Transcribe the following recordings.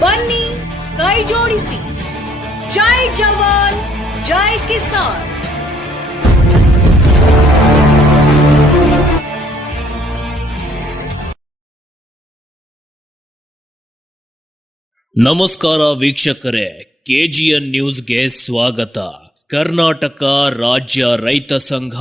ಬನ್ನಿ, ಕೈ ಜೋಡಿಸಿ. ಜೈ ಜವಾನ್, ಜೈ ಕಿಸಾನ್. ನಮಸ್ಕಾರ ವೀಕ್ಷಕರೇ, ಕೆಜಿಎನ್ ನ್ಯೂಸ್ಗೆ ಸ್ವಾಗತ. ಕರ್ನಾಟಕ ರಾಜ್ಯ ರೈತ ಸಂಘ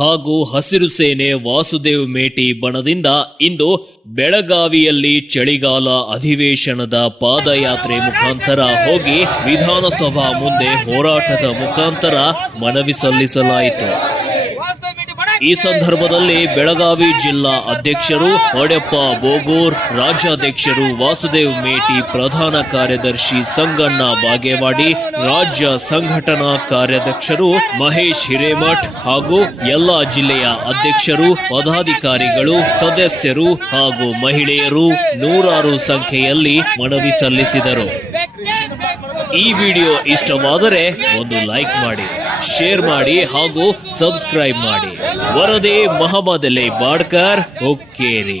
ಹಾಗೂ ಹಸಿರು ಸೇನೆ ವಾಸುದೇವ್ ಮೇಟಿ ಬಣದಿಂದ ಇಂದು ಬೆಳಗಾವಿಯಲ್ಲಿ ಚಳಿಗಾಲ ಅಧಿವೇಶನದ ಪಾದಯಾತ್ರೆ ಮುಖಾಂತರ ಹೋಗಿ ವಿಧಾನಸಭಾ ಮುಂದೆ ಹೋರಾಟದ ಮುಖಾಂತರ ಮನವಿ ಸಲ್ಲಿಸಲಾಯಿತು. ಈ ಸಂದರ್ಭದಲ್ಲಿ ಬೆಳಗಾವಿ ಜಿಲ್ಲಾ ಅಧ್ಯಕ್ಷರು ಹೊಡೆಪ್ಪ ಬೋಗೂರ್, ರಾಜ್ಯಾಧ್ಯಕ್ಷರು ವಾಸುದೇವ್ ಮೇಟಿ, ಪ್ರಧಾನ ಕಾರ್ಯದರ್ಶಿ ಸಂಗಣ್ಣ ಬಾಗೇವಾಡಿ, ರಾಜ್ಯ ಸಂಘಟನಾ ಕಾರ್ಯಾಧ್ಯಕ್ಷರು ಮಹೇಶ್ ಹಿರೇಮಠ್ ಹಾಗೂ ಎಲ್ಲಾ ಜಿಲ್ಲೆಯ ಅಧ್ಯಕ್ಷರು, ಪದಾಧಿಕಾರಿಗಳು, ಸದಸ್ಯರು ಹಾಗೂ ಮಹಿಳೆಯರು ನೂರಾರು ಸಂಖ್ಯೆಯಲ್ಲಿ ಮನವಿ ಸಲ್ಲಿಸಿದರು. ಈ ವಿಡಿಯೋ ಇಷ್ಟವಾದರೆ ಒಂದು ಲೈಕ್ ಮಾಡಿ. ಶೇರ್ ಮಾಡಿ ಹಾಗೂ ಸಬ್ಸ್ಕ್ರೈಬ್ ಮಾಡಿ. ವರದಿ ಮಹಮ್ಮದ್ ಅಲಿ ಬಾಡ್ಕರ್ ಹುಕ್ಕೇರಿ.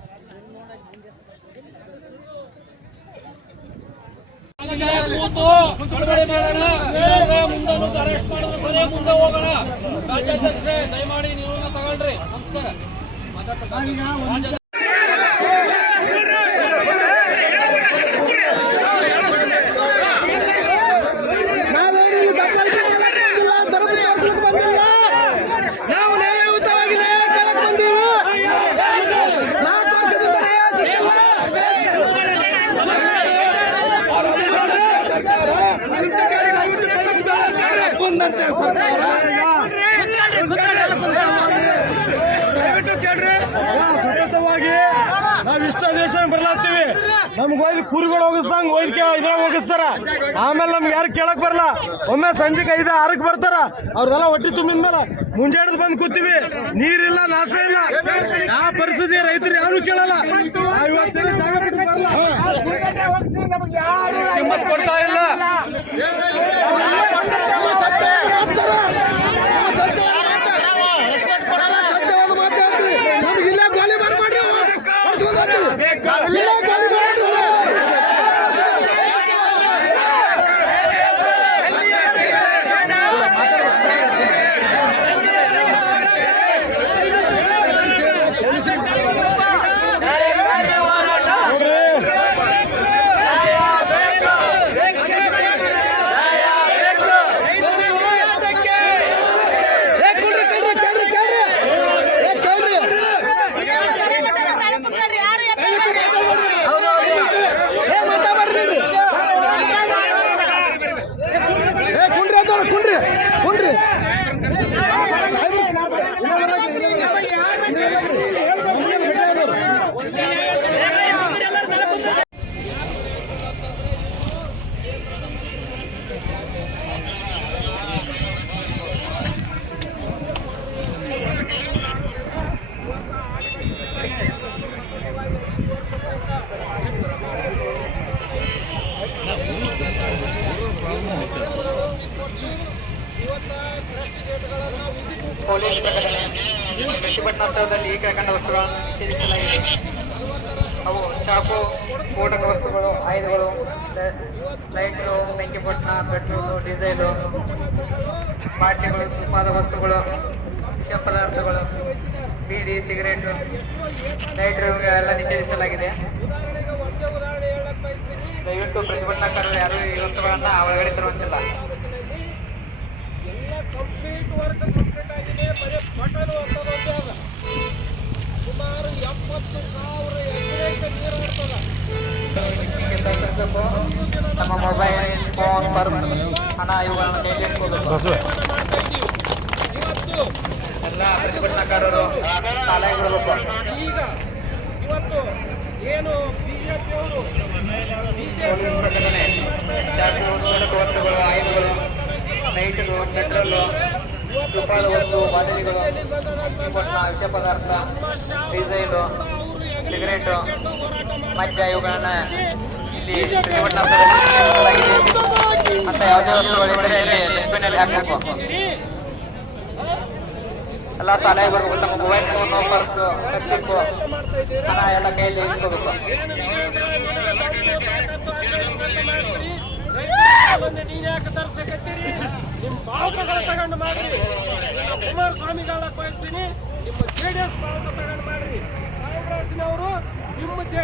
ಕೂತು ಬಿಡುಗಡೆ ಮಾಡೋಣ ಮುಂದೆ ಅರೆಸ್ಟ್ ಮಾಡಿದ್ರೆ ಸರಿ ಮುಂದೆ ಹೋಗೋಣ. ರಾಜ್ಯಾಧ್ಯಕ್ಷರೇ ದಯಮಾಡಿ ನೀವು ತಗೊಂಡ್ರಿ ನಮಸ್ಕಾರ. ಬಂದಂತೆ ಸರ್ಕಾರ ಸತತವಾಗಿ ನಾವ್ ಇಷ್ಟ ದೇಶ ಬರ್ಲಾತ್ತೀವಿ ನಮ್ಗೆ ಒಯ್ದು ಕುರಿಗಳು ಹೋಗಿಸ್ದಂಗ ಹೋಯ್ಕೆ ಇದ್ರಾಗ ಹೋಗಿಸ್ತಾರ ಆಮೇಲೆ ನಮ್ಗೆ ಯಾರು ಕೇಳಕ್ ಬರಲ್ಲ ಒಮ್ಮೆ ಸಂಜೆಗೆ ಐದ ಆರಕ್ಕೆ ಬರ್ತಾರ ಅವ್ರದೆಲ್ಲ ಹೊಟ್ಟೆ ತುಂಬಿದ ಮೇಲೆ ಮುಂಜಾನೆ ಬಂದು ಕೂತೀವಿ ನೀರಿಲ್ಲ ನಾಶ ಇಲ್ಲ ಆ ಪರಿಸ್ಥಿತಿ ರೈತರು ಯಾರು ಕೇಳಲ್ಲ ಕಿಮ್ಮತ್ ಕೊಡ್ತಾ ಇಲ್ಲ ಪ್ರಕಟಣೆ ಪ್ರತಿಭಟನಾಸ್ಥಳದಲ್ಲಿ ಈ ಕೆಳಕಂಡ ವಸ್ತುಗಳನ್ನು ನಿಷೇಧಿಸಲಾಗಿದೆ ಅವು ಚಾಕು, ಸ್ಫೋಟಕ ವಸ್ತುಗಳು, ಆಯುಧಗಳು ಲೈಟ್ಗಳು ಬೆಂಕಿಪೊಟ್ಟಣ ಪೆಟ್ರೋಲು, ಡೀಸೆಲು, ಬಾಟ್ಲಿಗಳು ತುಪ್ಪಾದ ವಸ್ತುಗಳು ವಿಷ ಪದಾರ್ಥಗಳು, ಬೀಡಿ, ಸಿಗರೇಟು ಲೈಟ್ರು ಎಲ್ಲ ನಿಷೇಧಿಸಲಾಗಿದೆ. ದಯವಿಟ್ಟು ಪ್ರತಿಭಟನಾಕಾರರು ಯಾರು ಈ ವಸ್ತುಗಳನ್ನು ಒಳಗಡೆ ತರುವಂತಿಲ್ಲ. ಆಗಿದೆ ಬರೀ ಬಟನ್ ಹೊಸದೊಂದೇ ಅದ ಸುಮಾರು ಎಪ್ಪತ್ತು ಸಾವಿರ ಎಕರೆಗೆ ನೀರು ಬರ್ತದ ನಮ್ಮ ಮೊಬೈಲ್ ಫೋನ್ ಪರ್ಸ್ ಹಣ ಇವುಗಳನ್ನು ಕೈಲಿ ಮಾಡ್ತಾ ಇದ್ದೀವಿ ಇವತ್ತು ಎಲ್ಲ ಪ್ರತಿಭಟನಾಕಾರರು ಈಗ ಇವತ್ತು ಏನು ಬಿಜೆಪಿ ಅವರು ಬಿಜೆಪಿ ಪೊಲೀಸ್ ಪ್ರಕಟಣೆ ಚಾಕು ಸ್ಫೋಟಕ ವಸ್ತುಗಳು ಆಯುಧಗಳು ಲೈಟ್ಗಳು ಪೆಟ್ರೋಲು ತುಪ್ಪದ ವಸ್ತು ಬಾಟಲಿಗಳು ವಿಷ ಪದಾರ್ಥ ಡೀಸೈಲು ಸಿಗರೇಟು, ಮದ್ಯ ಇವುಗಳನ್ನ ಇಲ್ಲಿ ಮತ್ತೆ ಯಾವುದೇ ಎಲ್ಲ ಶಾಲೆಗೆ ಬರ್ಬೇಕು ನಮ್ಮ ಮೊಬೈಲ್ ಫೋನ್ ಪರ್ಸು ಹಣ ಎಲ್ಲ ಕೈಯಲ್ಲಿ ಇಟ್ಕೋಬೇಕು. ನೀನ್ ಯಾಕೆ ತರ್ಸಕತ್ತೀರಿ? ನಿಮ್ ಬಾವುಟಗಳು ತಗೊಂಡು ಮಾಡ್ರಿ. ಕುಮಾರ್ ಕುಮಾರಸ್ವಾಮಿಗಳ ಬಯಸ್ತೀನಿ ನಿಮ್ಮ ಜೆ ಡಿ ಎಸ್ ತಗೊಂಡು ಮಾಡ್ರಿ. ಕಾಂಗ್ರೆಸ್ನವರು ನಿಮ್ಮ ಜೆ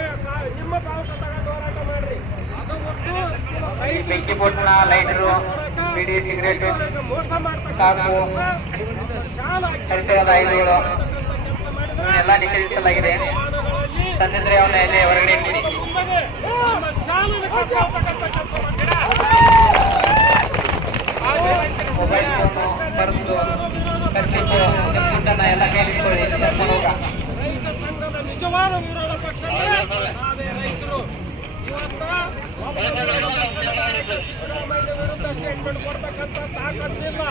ನಿಮ್ಮ ಬಾವುಟ ತಗೊಂಡು ಹೋರಾಟ ಮಾಡ್ರಿ. ಅದು ಮೋಸ ಮಾಡ್ತಕ್ಕಂಥ ಕೆಲಸ ಮಾಡಿದ್ರೆ ತಂದಿದ್ರೆ ಅವನ್ನ ಇಲ್ಲಿ ಹೊರಗಡೆ ಇಟ್ಟಿರಿ ಮೊಬೈಲ್ ಫೋನು ಪರ್ಸು ಎಲ್ಲ ನಿಜವಾದ ವಿರೋಧ ಪಕ್ಷ ರೈತರು ಸಿದ್ದರಾಮಯ್ಯ ವಿರುದ್ಧ ಸ್ಟೇಟ್ಮೆಂಟ್ ಕೊಡ್ತಕ್ಕಂಥ ತಾಕತ್ತಿಲ್ಲ.